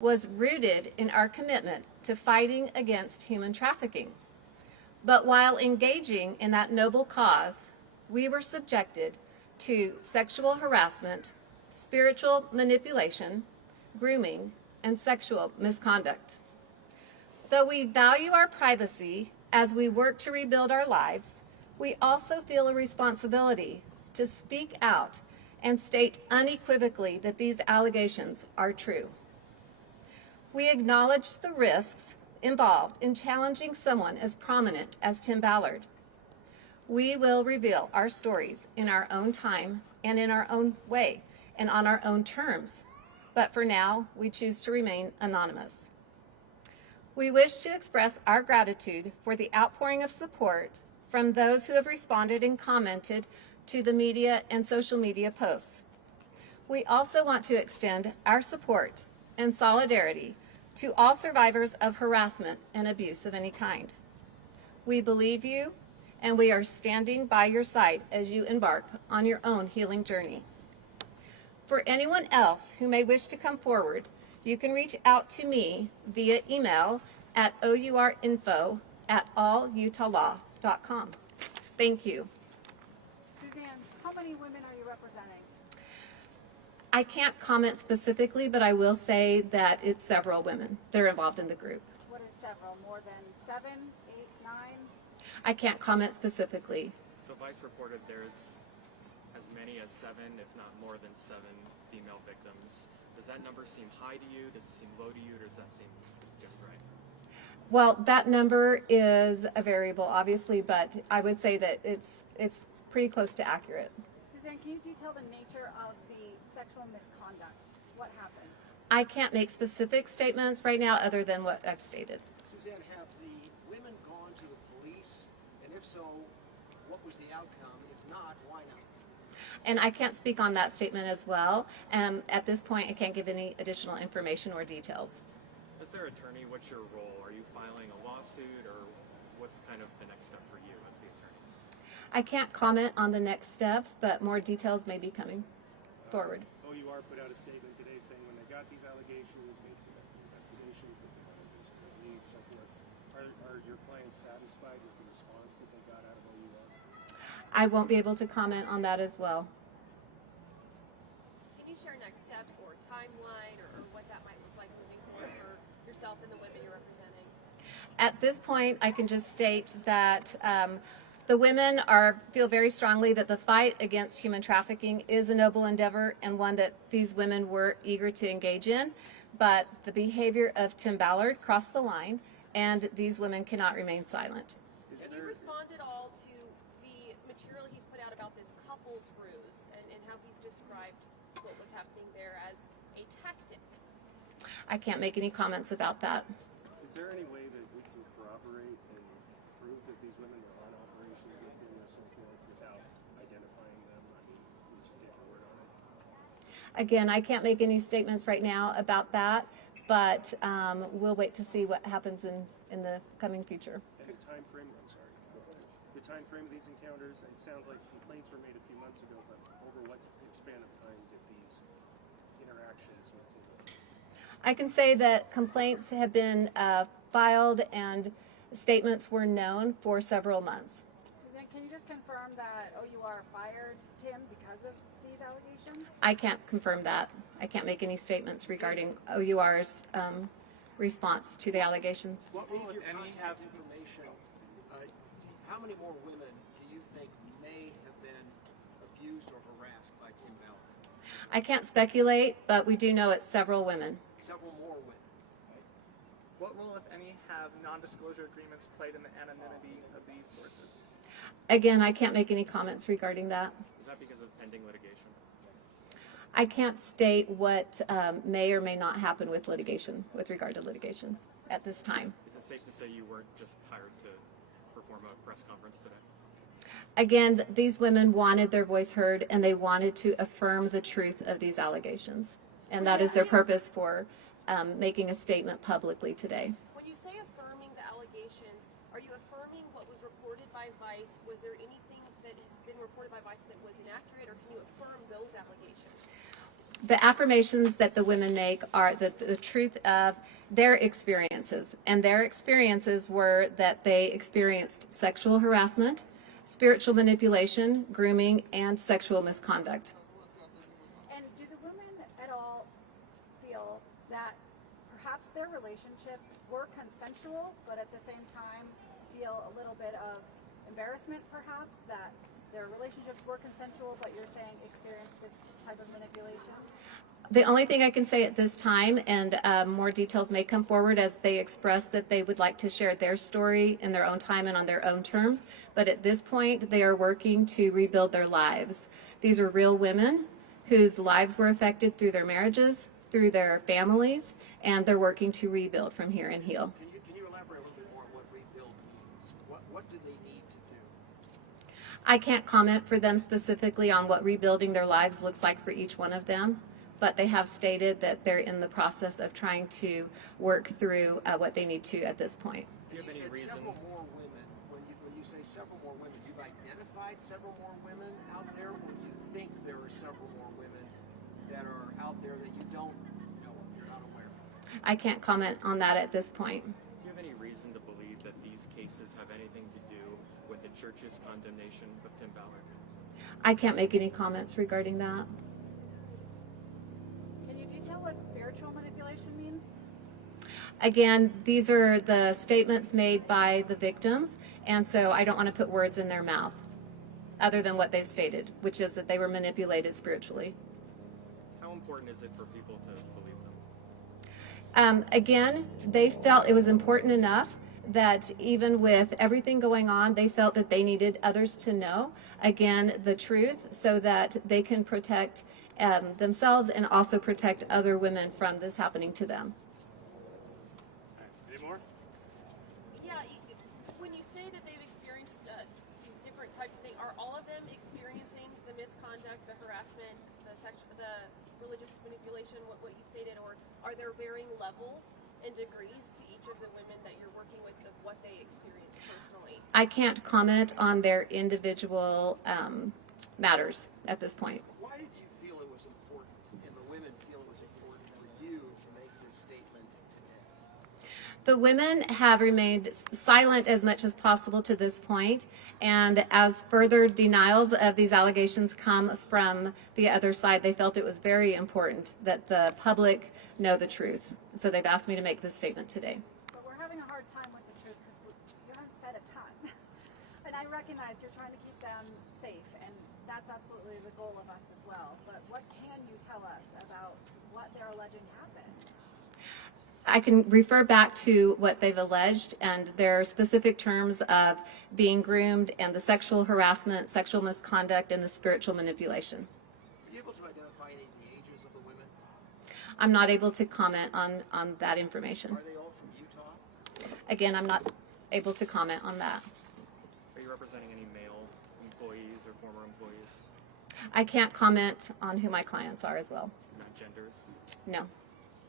was rooted in our commitment to fighting against human trafficking. But while engaging in that noble cause, we were subjected to sexual harassment, spiritual manipulation, grooming, and sexual misconduct. Though we value our privacy as we work to rebuild our lives, we also feel a responsibility to speak out and state unequivocally that these allegations are true. We acknowledge the risks involved in challenging someone as prominent as Tim Ballard. We will reveal our stories in our own time and in our own way and on our own terms, but for now, we choose to remain anonymous. We wish to express our gratitude for the outpouring of support from those who have responded and commented to the media and social media posts. We also want to extend our support and solidarity to all survivors of harassment and abuse of any kind. We believe you, and we are standing by your side as you embark on your own healing journey. For anyone else who may wish to come forward, you can reach out to me via email at ourinfo@allutah.com. Thank you. Suzanne, how many women are you representing? I can't comment specifically, but I will say that it's several women. They're involved in the group. What is several? More than 7, 8, 9? I can't comment specifically. So Vice reported there's as many as 7, if not more than 7 female victims. Does that number seem high to you? Does it seem low to you? Or does that seem just right? Well, that number is a variable, obviously, but I would say that it's pretty close to accurate. Suzanne, can you detail the nature of the sexual misconduct? What happened? I can't make specific statements right now other than what I've stated. Suzanne, have the women gone to the police? And if so, what was the outcome? If not, why not? And I can't speak on that statement as well. At this point, I can't give any additional information or details. As their attorney, what's your role? Are you filing a lawsuit, or what's kind of the next step for you as the attorney? I can't comment on the next steps, but more details may be coming forward. OUR put out a statement today saying when they got these allegations, they conducted an investigation, put them on a leave, so forth. Are your clients satisfied with the response that they got out of OUR? I won't be able to comment on that as well. Can you share next steps or timeline or what that might look like moving forward for yourself and the women you're representing? At this point, I can just state that the women feel very strongly that the fight against human trafficking is a noble endeavor and one that these women were eager to engage in. But the behavior of Tim Ballard crossed the line, and these women cannot remain silent. Have you responded all to the material he's put out about this couple's ruse and how he's described what was happening there as a tactic? I can't make any comments about that. Is there any way that we can corroborate and prove that these women were on operations with him or so forth without identifying them? I mean, we just take your word on it. Again, I can't make any statements right now about that, but we'll wait to see what happens in the coming future. And the time frame, I'm sorry, the time frame of these encounters, it sounds like complaints were made a few months ago, but over what span of time did these interactions with him? I can say that complaints have been filed and statements were known for several months. Suzanne, can you just confirm that OUR fired Tim because of these allegations? I can't confirm that. I can't make any statements regarding OUR's response to the allegations. What will your contact information? How many more women do you think may have been abused or harassed by Tim Ballard? I can't speculate, but we do know it's several women. Several more women. What role, if any, have non-disclosure agreements played in the anonymity of these sources? Again, I can't make any comments regarding that. Is that because of pending litigation? I can't state what may or may not happen with litigation, with regard to litigation at this time. Is it safe to say you weren't just hired to perform a press conference today? Again, these women wanted their voice heard, and they wanted to affirm the truth of these allegations. And that is their purpose for making a statement publicly today. When you say affirming the allegations, are you affirming what was reported by Vice? Was there anything that has been reported by Vice that was inaccurate, or can you affirm those allegations? The affirmations that the women make are the truth of their experiences, and their experiences were that they experienced sexual harassment, spiritual manipulation, grooming, and sexual misconduct. And do the women at all feel that perhaps their relationships were consensual, but at the same time feel a little bit of embarrassment perhaps that their relationships were consensual, but you're saying experienced this type of manipulation? The only thing I can say at this time, and more details may come forward as they express that they would like to share their story in their own time and on their own terms, but at this point they are working to rebuild their lives. These are real women whose lives were affected through their marriages, through their families, and they're working to rebuild from here and heal. Can you elaborate a little bit more on what rebuild means? What do they need to do? I can't comment for them specifically on what rebuilding their lives looks like for each one of them, but they have stated that they're in the process of trying to work through what they need to at this point. Do you have any said reason? several more women. When you say several more women, you've identified several more women out there, or you think there are several more women that are out there that you don't know of, you're not aware of? I can't comment on that at this point. Do you have any reason to believe that these cases have anything to do with the church's condemnation of Tim Ballard? I can't make any comments regarding that. Can you detail what spiritual manipulation means? Again, these are the statements made by the victims, and so I don't want to put words in their mouth other than what they've stated, which is that they were manipulated spiritually. How important is it for people to believe them? Again, they felt it was important enough that even with everything going on, they felt that they needed others to know, again, the truth so that they can protect themselves and also protect other women from this happening to them. Any more? Yeah, when you say that they've experienced these different types of things, are all of them experiencing the misconduct, the harassment, the religious manipulation, what you stated, or are there varying levels and degrees to each of the women that you're working with of what they experience personally? I can't comment on their individual matters at this point. Why did you feel it was important, and the women feel it was important for you to make this statement today? The women have remained silent as much as possible to this point, and as further denials of these allegations come from the other side, they felt it was very important that the public know the truth. So they've asked me to make this statement today. But we're having a hard time with the truth because you haven't said a ton. And I recognize you're trying to keep them safe, and that's absolutely the goal of us as well. But what can you tell us about what they're alleging happened? I can refer back to what they've alleged and their specific terms of being groomed and the sexual harassment, sexual misconduct, and the spiritual manipulation. Are you able to identify any of the ages of the women? I'm not able to comment on that information. Are they all from Utah? Again, I'm not able to comment on that. Are you representing any male employees or former employees? I can't comment on who my clients are as well. Not genders? No.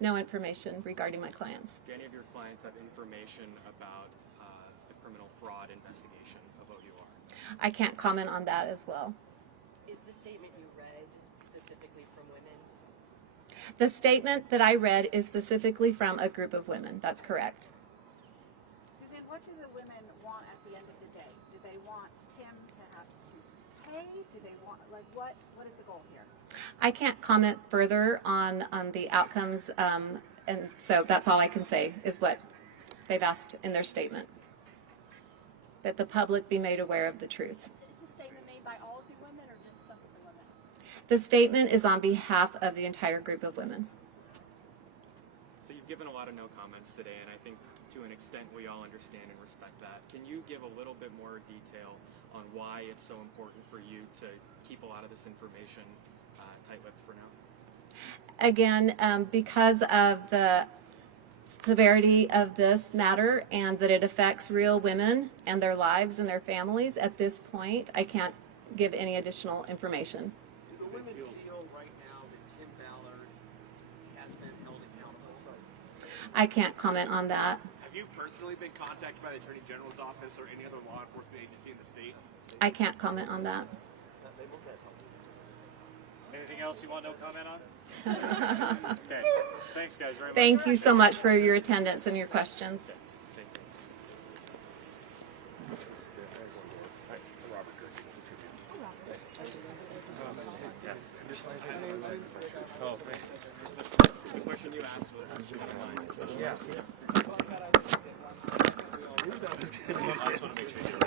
No information regarding my clients. Do any of your clients have information about the criminal fraud investigation of OUR? I can't comment on that as well. Is the statement you read specifically from women? The statement that I read is specifically from a group of women. That's correct. Suzanne, what do the women want at the end of the day? Do they want Tim to have to pay? Do they want, like, what is the goal here? I can't comment further on the outcomes, and so that's all I can say is what they've asked in their statement, that the public be made aware of the truth. Is this statement made by all of the women or just some of the women? The statement is on behalf of the entire group of women. So you've given a lot of no comments today, and I think to an extent we all understand and respect that. Can you give a little bit more detail on why it's so important for you to keep a lot of this information tight-lipped for now? Again, because of the severity of this matter and that it affects real women and their lives and their families, at this point, I can't give any additional information. Do the women feel right now that Tim Ballard has been held accountable? I can't comment on that. Have you personally been contacted by the Attorney General's office or any other law enforcement agency in the state? I can't comment on that. Anything else you want no comment on? Okay. Thanks, guys, very much. Thank you so much for your attendance and your questions. Oh, The question you asked was. I just want to make sure you